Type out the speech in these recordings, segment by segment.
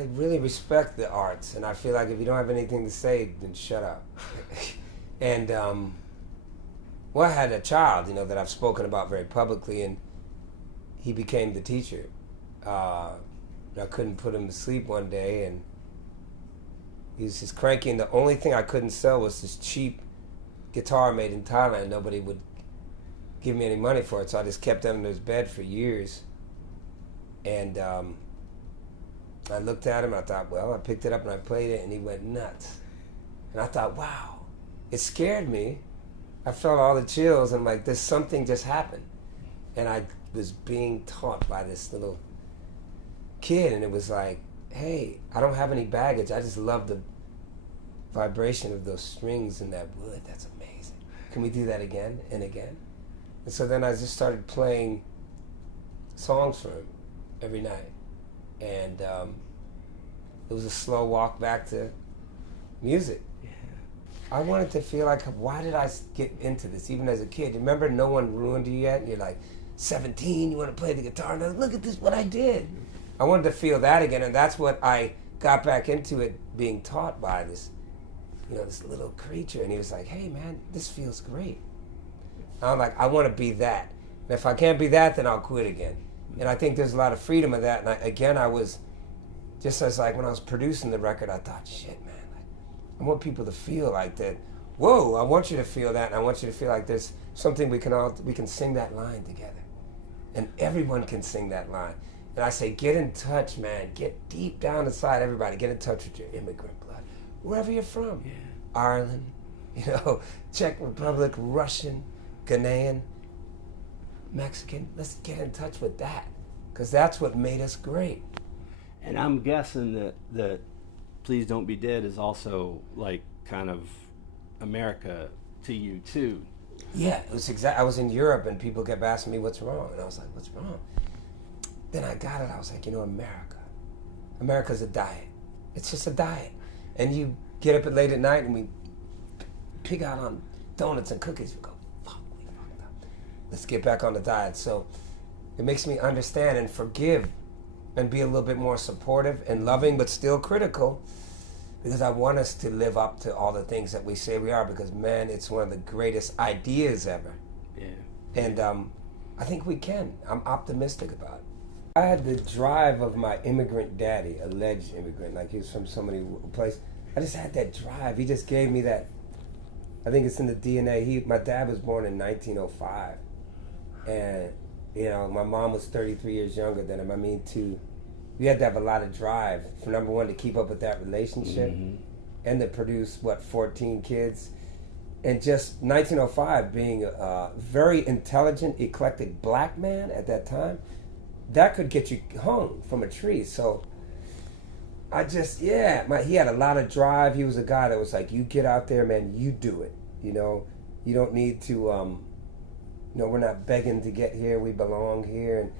I really respect the arts, and I feel like if you don't have anything to say, then shut up. And well, I had a child, you know, that I've spoken about very publicly, and he became the teacher. I couldn't put him to sleep one day, and he was just cranky, and the only thing I couldn't sell was this cheap guitar made in Thailand. Nobody would give me any money for it, so I just kept it under his bed for years. And I looked at him, I thought, well, I picked it up and I played it, and he went nuts. And I thought, wow, it scared me. I felt all the chills, and I'm like, there's something just happened. And I was being taught by this little kid, and it was like, hey, I don't have any baggage, I just love the vibration of those strings and that wood. That's amazing. Can we do that again and again? And so then I just started playing songs for him every night. And it was a slow walk back to music. Yeah. I wanted to feel like, why did I get into this, even as a kid? Remember, no one ruined you yet, and you're like 17, you want to play the guitar, and look at this, what I did. I wanted to feel that again, and that's what I got back into it, being taught by this, you know, this little creature. And he was like, hey man, this feels great. And I'm like, I want to be that. And if I can't be that, then I'll quit again. And I think there's a lot of freedom in that. And I was, just as like when I was producing the record, I thought, shit man, like, I want people to feel like that. Whoa, I want you to feel that, and I want you to feel like there's something we can sing that line together. And everyone can sing that line. And I say, get in touch, man. Get deep down inside, everybody. Get in touch with your immigrant blood. Wherever you're from. Yeah. Ireland, you know, Czech Republic, Russian, Ghanaian, Mexican. Let's get in touch with that, because that's what made us great. And I'm guessing that Please Don't Be Dead is also like kind of America to you too. Yeah, it was I was in Europe, and people kept asking me what's wrong, and I was like, what's wrong? Then I got it. I was like, you know, America's a diet. It's just a diet. And you get up at late at night, and we pig out on donuts and cookies. We go, fuck, we fucked up. Let's get back on the diet. So it makes me understand and forgive and be a little bit more supportive and loving, but still critical, because I want us to live up to all the things that we say we are, because man, it's one of the greatest ideas ever. Yeah. And I think we can. I'm optimistic about it. I had the drive of my immigrant daddy, alleged immigrant, like he was from so many places. I just had that drive. He just gave me that. I think it's in the DNA. My dad was born in 1905, and you know, my mom was 33 years younger than him. I mean, you had to have a lot of drive for, number one, to keep up with that relationship, and to produce 14 kids, and just 1905 being a very intelligent, eclectic black man at that time. That could get you hung from a tree. So I just, he had a lot of drive. He was a guy that was like, you get out there, man, you do it. You know, you don't need to, you know, we're not begging to get here, we belong here. And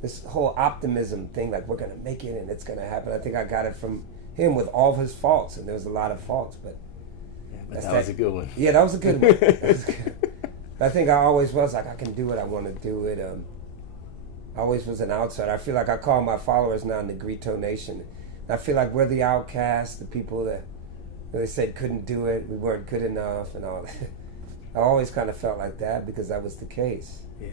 this whole optimism thing, like we're gonna make it and it's gonna happen. I think I got it from him, with all of his faults, and there was a lot of faults, but that was a good one. Yeah, that was a good one. That was good. I think I always was like, I can do it, I want to do it. I always was an outsider. I feel like I call my followers now Negrito Nation. I feel like we're the outcasts, the people that they said couldn't do it, we weren't good enough and all that. I always kind of felt like that, because that was the case. Yeah.